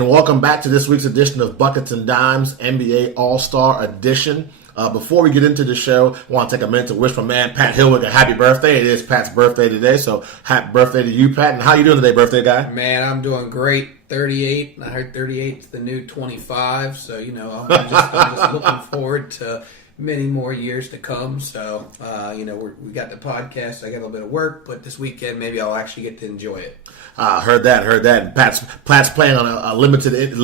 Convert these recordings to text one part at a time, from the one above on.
and welcome back to this week's edition of Buckets and Dimes NBA All-Star Edition. Before we get into the show, I want to take a minute to wish my man Pat Hilwick a happy birthday. It is Pat's birthday today, so happy birthday to you, Pat. And how you doing today, birthday guy? Man, I'm doing great. 38, and I heard 38 is the new 25, so, I'm just looking forward to many more years to come. So, we got the podcast. I got a little bit of work, but this weekend maybe I'll actually get to enjoy it. Heard that. Pat's playing on a limited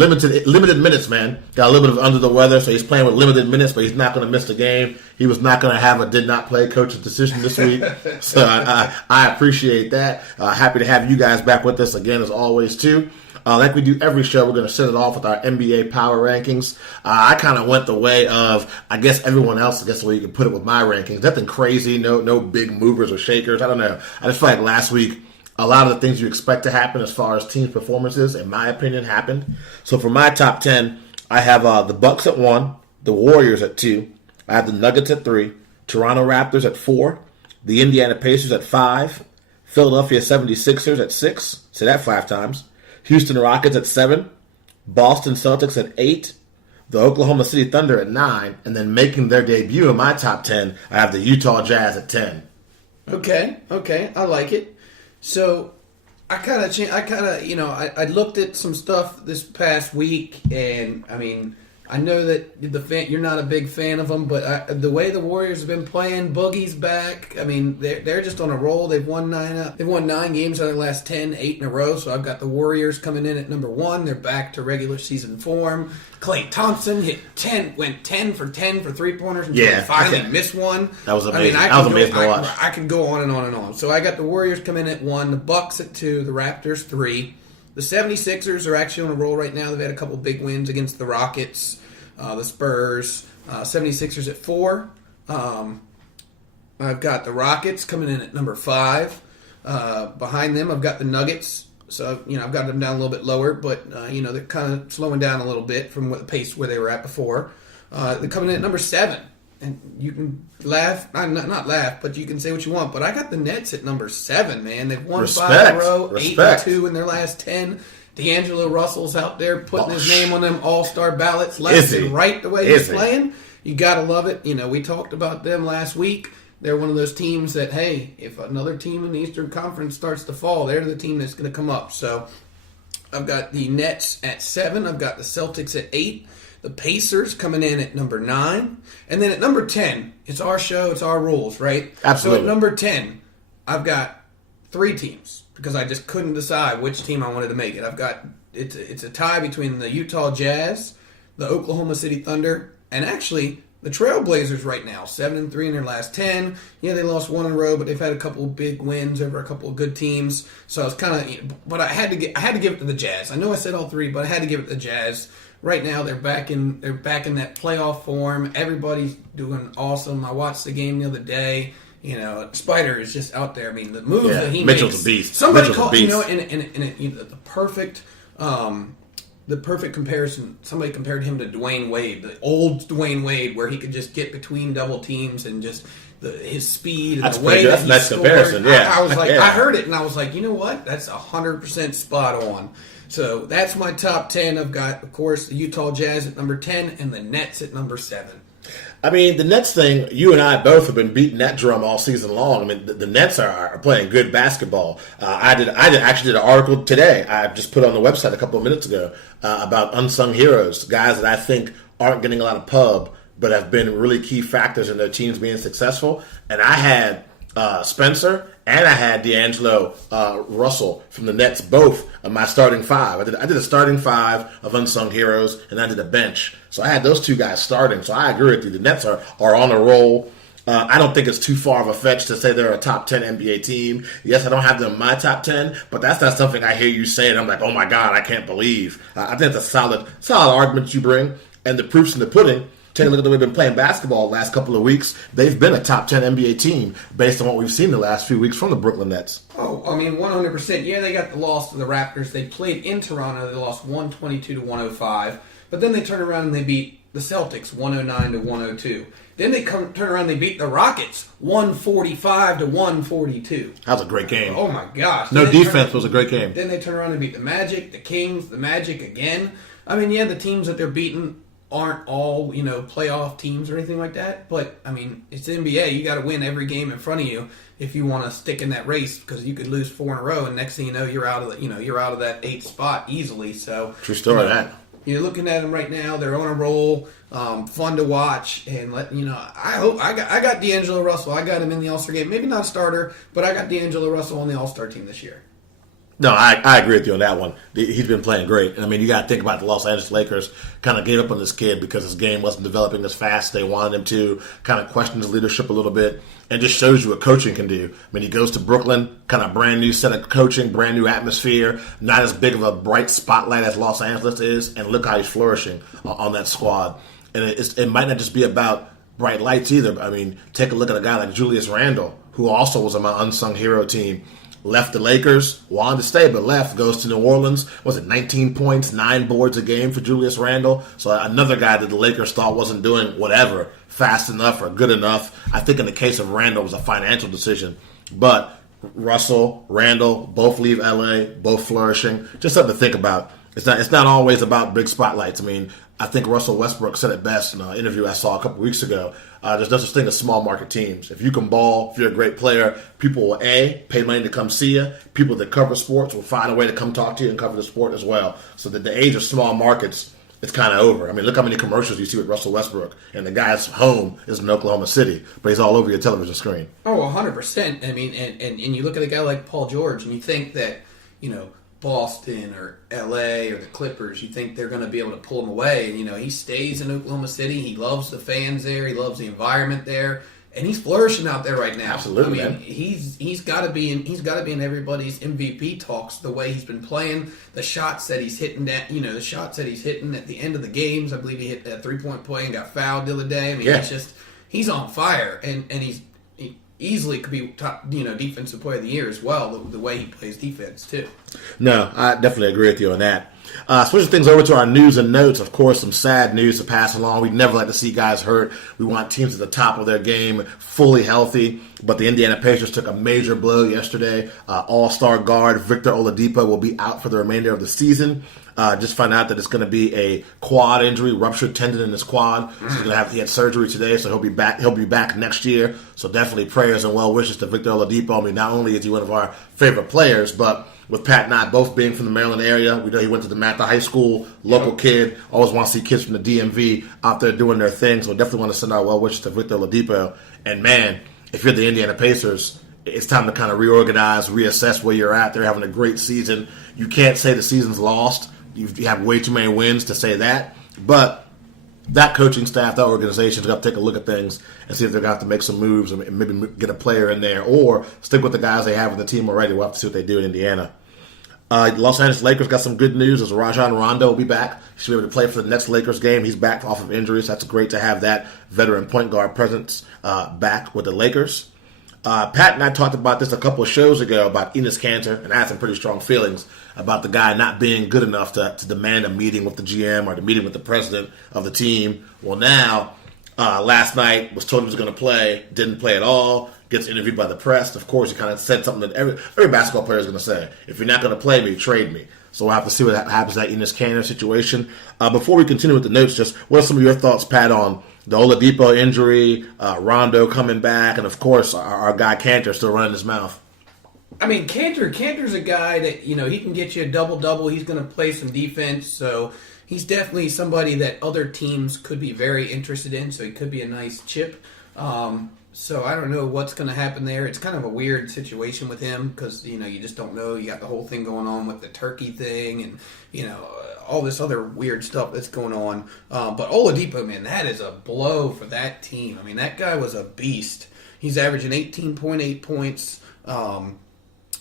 minutes, man. Got a little bit of under the weather, so he's playing with limited minutes, but he's not going to miss the game. He was not going to have a did not play coach's decision this week. So I appreciate that. Happy to have you guys back with us again as always too. Like we do every show, we're going to set it off with our NBA power rankings. I kind of went the way of, I guess, everyone else. I guess the way you can put it with my rankings. Nothing crazy, no big movers or shakers. I don't know. I just feel like last week, a lot of the things you expect to happen as far as team performances, in my opinion, happened. So for my top 10, I have the Bucks at 1, the Warriors at 2, I have the Nuggets at 3, Toronto Raptors at 4, the Indiana Pacers at 5, Philadelphia 76ers at 6, say that 5 times, Houston Rockets at 7, Boston Celtics at 8, the Oklahoma City Thunder at 9, and then making their debut in my top 10, I have the Utah Jazz at 10. Okay, I like it. So, I looked at some stuff this past week, and I know that you're not a big fan of them, but the way the Warriors have been playing, Boogie's back. They're just on a roll. They've won 9 games out of the last 10, 8 in a row. So I've got the Warriors coming in at number 1. They're back to regular season form. Klay Thompson went 10 for 10 for 3-pointers until he finally missed one. That was amazing. That was amazing to watch. I can go on and on and on. So I got the Warriors coming in at 1, the Bucks at 2, the Raptors 3. The 76ers are actually on a roll right now. They've had a couple big wins against the Rockets, the Spurs. 76ers at 4. I've got the Rockets coming in at number 5. Behind them, I've got the Nuggets. So, I've got them down a little bit lower, but, they're kind of slowing down a little bit from the pace where they were at before. They're coming in at number 7. And you can laugh, not laugh, but you can say what you want. But I got the Nets at number 7, man. They've won 5 in a row, 8-2 in their last 10. D'Angelo Russell's out there putting his name on them all-star ballots left and right the way he's playing. You got to love it. We talked about them last week. They're one of those teams that, hey, if another team in the Eastern Conference starts to fall, they're the team that's going to come up. So I've got the Nets at 7. I've got the Celtics at 8. The Pacers coming in at number 9. And then at number 10, it's our show, it's our rules, right? Absolutely. So at number 10, I've got 3 teams because I just couldn't decide which team I wanted to make it. I've got it's a tie between the Utah Jazz, the Oklahoma City Thunder, and actually the Trailblazers right now, 7-3 in their last 10. Yeah, they lost 1 in a row, but they've had a couple of big wins over a couple of good teams. So I was kind of, but I had to give it to the Jazz. I know I said all 3, but I had to give it to the Jazz. Right now, they're back in that playoff form. Everybody's doing awesome. I watched the game the other day. Spider is just out there. The moves that he Mitchell's makes. A beast. Somebody Mitchell's called, a beast. the perfect comparison. Somebody compared him to Dwayne Wade, the old Dwayne Wade, where he could just get between double teams and just his speed and the way that he scored. Comparison. Yeah, I was like, I heard it and I was like, you know what? That's 100% spot on. So that's my top 10. I've got, of course, the Utah Jazz at number 10 and the Nets at number 7. The Nets thing, you and I both have been beating that drum all season long. The Nets are playing good basketball. I actually did an article today. I just put on the website a couple of minutes ago about unsung heroes, guys that I think aren't getting a lot of pub, but have been really key factors in their teams being successful. And I had Spencer and I had D'Angelo Russell from the Nets both of my starting 5. I did a starting 5 of unsung heroes, and I did a bench. So I had those 2 guys starting. So I agree with you. The Nets are on a roll. I don't think it's too far of a fetch to say they're a top 10 NBA team. Yes, I don't have them in my top 10, but that's not something I hear you say, and I'm like, oh my God, I can't believe. I think it's a solid argument you bring, and the proof's in the pudding. take a look at the way they've been playing basketball the last couple of weeks. They've been a top 10 NBA team based on what we've seen the last few weeks from the Brooklyn Nets. Oh, I mean, 100%. Yeah, they got the loss to the Raptors. They played in Toronto. They lost 122 to 105. But then they turned around and they beat the Celtics 109 to 102. Then they turn around and they beat the Rockets 145 to 142. That was a great game. Oh, my gosh. No defense was a great game. Then they turn around and beat the Magic, the Kings, the Magic again. I mean, yeah, the teams that they're beating aren't all, playoff teams or anything like that. But, I mean, it's the NBA. You got to win every game in front of you if you want to stick in that race, because you could lose 4 in a row, and next thing you know, you're out of that 8th spot easily. So True story, that. You're looking at them right now. They're on a roll. Fun to watch, and I got D'Angelo Russell. I got him in the All-Star game. Maybe not a starter, but I got D'Angelo Russell on the All-Star team this year. No, I agree with you on that one. He's been playing great. I mean, you got to think about the Los Angeles Lakers kind of gave up on this kid because his game wasn't developing as fast as they wanted him to, kind of questioned his leadership a little bit, and just shows you what coaching can do. I mean, he goes to Brooklyn, kind of brand new set of coaching, brand new atmosphere, not as big of a bright spotlight as Los Angeles is, and look how he's flourishing on that squad. And it might not just be about bright lights either. I mean, take a look at a guy like Julius Randle, who also was on my unsung hero team. Left the Lakers, wanted to stay, but left, goes to New Orleans. Was it 19 points, 9 boards a game for Julius Randle? So another guy that the Lakers thought wasn't doing whatever, fast enough or good enough. I think in the case of Randle, it was a financial decision. But Russell, Randle, both leave LA, both flourishing. Just something to think about. It's not always about big spotlights. I mean, I think Russell Westbrook said it best in an interview I saw a couple weeks ago. There's no such thing as small market teams. If you can ball, if you're a great player, people will pay money to come see you. People that cover sports will find a way to come talk to you and cover the sport as well. So that the age of small markets, it's kind of over. I mean, look how many commercials you see with Russell Westbrook, and the guy's home is in Oklahoma City, but he's all over your television screen. Oh, 100%. I mean, and you look at a guy like Paul George, and you think that, Boston or LA or the Clippers, you think they're going to be able to pull him away. And, he stays in Oklahoma City. He loves the fans there. He loves the environment there. And he's flourishing out there right now. Absolutely, I mean, man. He's got to be in everybody's MVP talks. The way he's been playing, the shots that he's hitting at the end of the games. I believe he hit a 3-point play and got fouled the other day. I mean, he's on fire, and he easily could be top, defensive player of the year as well. The way he plays defense too. No, I definitely agree with you on that. Switching things over to our news and notes, of course, some sad news to pass along. We'd never like to see guys hurt. We want teams at the top of their game fully healthy. But the Indiana Pacers took a major blow yesterday. All-star guard Victor Oladipo will be out for the remainder of the season. Just found out that it's going to be a quad injury, ruptured tendon in his quad. So he had surgery today, so he'll be back. He'll be back next year. So definitely prayers and well wishes to Victor Oladipo. I mean, not only is he one of our favorite players, but with Pat and I both being from the Maryland area, we know he went to the Matha High School, local kid. Always want to see kids from the DMV out there doing their thing. So definitely want to send our well wishes to Victor Oladipo. And man, if you're the Indiana Pacers, it's time to kind of reorganize, reassess where you're at. They're having a great season. You can't say the season's lost. You have way too many wins to say that. But that coaching staff, that organization's got to take a look at things and see if they're going to have to make some moves and maybe get a player in there or stick with the guys they have in the team already. We'll have to see what they do in Indiana. Los Angeles Lakers got some good news as Rajon Rondo will be back. He should be able to play for the next Lakers game. He's back off of injuries. That's great to have that veteran point guard presence back with the Lakers. Pat and I talked about this a couple of shows ago about Enes Kanter, and I had some pretty strong feelings about the guy not being good enough to demand a meeting with the GM or the meeting with the president of the team. Well, now, last night was told he was going to play, didn't play at all, gets interviewed by the press. Of course, he kind of said something that every basketball player is going to say. If you're not going to play me, trade me. So we'll have to see what happens to that Enes Kanter situation. Before we continue with the notes, just what are some of your thoughts, Pat, on the Oladipo injury, Rondo coming back, and of course our guy Kanter still running his mouth? I mean, Kanter's a guy that, he can get you a double-double. He's going to play some defense, so he's definitely somebody that other teams could be very interested in, so he could be a nice chip. So I don't know what's going to happen there. It's kind of a weird situation with him because, you just don't know. You got the whole thing going on with the Turkey thing and, all this other weird stuff that's going on. But Oladipo, man, that is a blow for that team. I mean, that guy was a beast. He's averaging 18.8 points,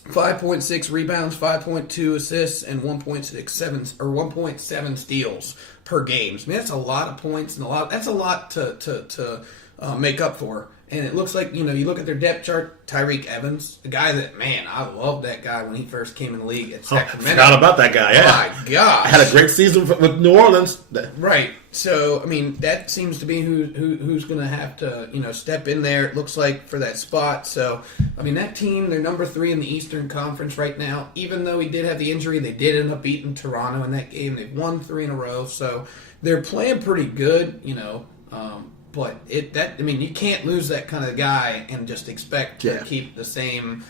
5.6 rebounds, 5.2 assists, and 1.7 steals per game. I mean, that's a lot of points and that's a lot to make up for. And it looks like, you look at their depth chart, Tyreke Evans, the guy that, man, I loved that guy when he first came in the league at Sacramento. Forgot about that guy, yeah. My gosh. Had a great season with New Orleans. Right. So, I mean, that seems to be who's going to have to, step in there, it looks like, for that spot. So, I mean, that team, they're number 3 in the Eastern Conference right now. Even though he did have the injury, they did end up beating Toronto in that game. They've won 3 in a row. So, they're playing pretty good, but you can't lose that kind of guy and just expect to keep the same,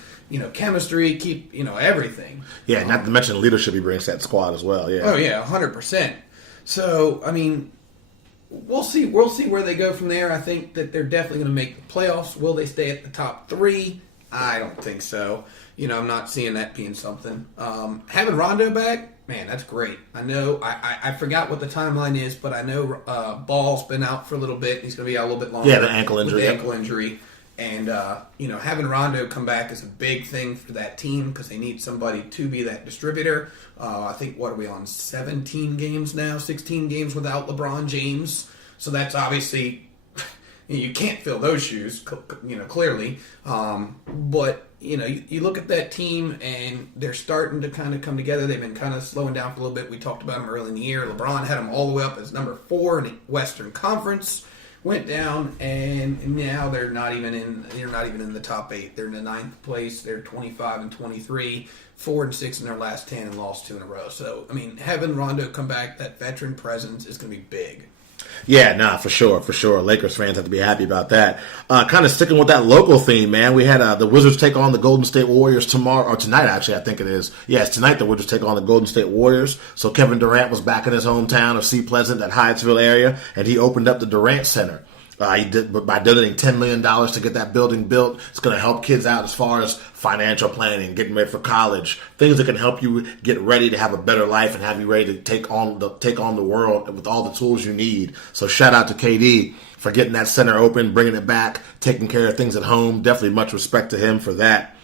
chemistry, keep, everything. Yeah, not to mention the leadership he brings to that squad as well. Yeah. Oh yeah, 100%. So I mean, we'll see where they go from there. I think that they're definitely going to make the playoffs. Will they stay at the top 3? I don't think so. I'm not seeing that being something. Having Rondo back, man, that's great. I know, I forgot what the timeline is, but I know Ball's been out for a little bit. He's going to be out a little bit longer. Yeah, the ankle injury. With the ankle injury. And, having Rondo come back is a big thing for that team because they need somebody to be that distributor. I think, what are we on, 17 games now? 16 games without LeBron James. So that's obviously, you can't fill those shoes, clearly. But, you look at that team and they're starting to kind of come together. They've been kind of slowing down for a little bit. We talked about them early in the year. LeBron had them all the way up as number 4 in the Western Conference. Went down, and now they're not even in the top 8. They're in the 9th place. They're 25-23, 4-6 in their last 10, and lost 2 in a row. So, I mean, having Rondo come back, that veteran presence is going to be big. Yeah, nah, for sure. Lakers fans have to be happy about that. Kind of sticking with that local theme, man. We had the Wizards take on the Golden State Warriors tonight, actually, I think it is. Yeah, it's tonight the Wizards take on the Golden State Warriors. So Kevin Durant was back in his hometown of Sea Pleasant, that Hyattsville area, and he opened up the Durant Center. He did by donating $10 million to get that building built. It's going to help kids out as far as financial planning, getting ready for college, things that can help you get ready to have a better life and have you ready to take on the world with all the tools you need. So shout out to KD for getting that center open, bringing it back, taking care of things at home. Definitely much respect to him for that.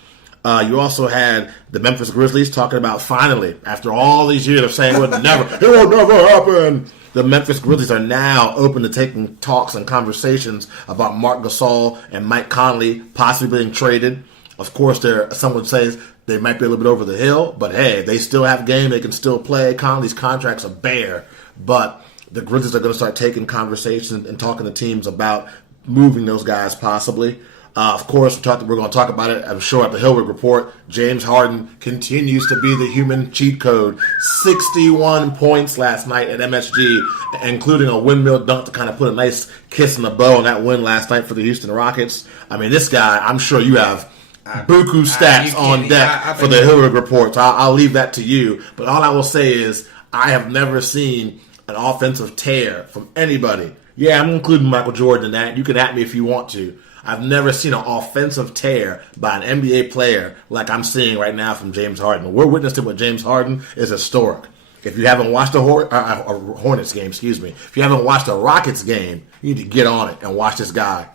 You also had the Memphis Grizzlies talking about finally, after all these years of saying it will never happen. The Memphis Grizzlies are now open to taking talks and conversations about Marc Gasol and Mike Conley possibly being traded. Of course, someone says they might be a little bit over the hill, but hey, they still have game. They can still play. Conley's contract's a bear, but the Grizzlies are going to start taking conversations and talking to teams about moving those guys possibly. Of course, we're going to talk about it, I'm sure, at the Hillwood Report. James Harden continues to be the human cheat code. 61 points last night at MSG, including a windmill dunk to kind of put a nice kiss in the bow on that win last night for the Houston Rockets. I mean, this guy, I'm sure you have buku stats on deck for the Hillwood Report. So I'll leave that to you. But all I will say is I have never seen an offensive tear from anybody. Yeah, I'm including Michael Jordan in that. You can at me if you want to. I've never seen an offensive tear by an NBA player like I'm seeing right now from James Harden. We're witnessing what James Harden is historic. If you haven't watched a Hornets game, if you haven't watched a Rockets game, you need to get on it and watch this guy.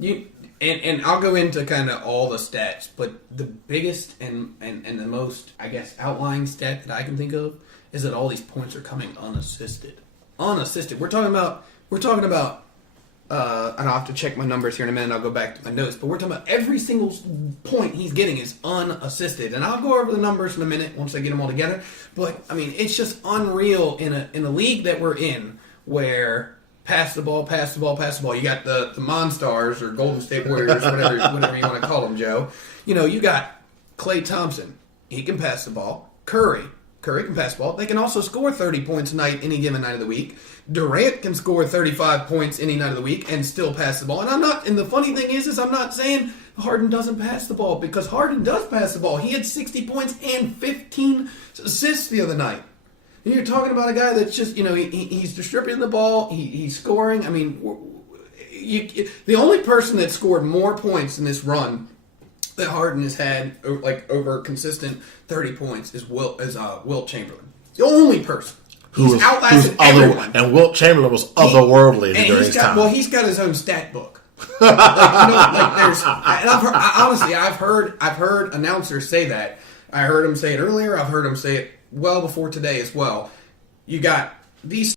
And I'll go into kind of all the stats, but the biggest and the most, I guess, outlying stat that I can think of is that all these points are coming unassisted. Unassisted. We're talking about. And I'll have to check my numbers here in a minute. I'll go back to my notes. But we're talking about every single point he's getting is unassisted. And I'll go over the numbers in a minute once I get them all together. But, I mean, it's just unreal in a league that we're in where pass the ball. You got the Monstars or Golden State Warriors, whatever you want to call them, Joe. You got Klay Thompson. He can pass the ball. Curry can pass the ball. They can also score 30 points a night any given night of the week. Durant can score 35 points any night of the week and still pass the ball. And the funny thing is I'm not saying Harden doesn't pass the ball, because Harden does pass the ball. He had 60 points and 15 assists the other night. And you're talking about a guy that's just, he's distributing the ball, he's scoring. I mean, the only person that scored more points in this run that Harden has had, like, over consistent 30 points is Wilt Chamberlain. The only person. He's outlasted everyone. And Wilt Chamberlain was otherworldly during his time. Well, he's got his own stat book. There's, and I've heard announcers say that. I heard them say it earlier. I've heard them say it well before today as well. You got these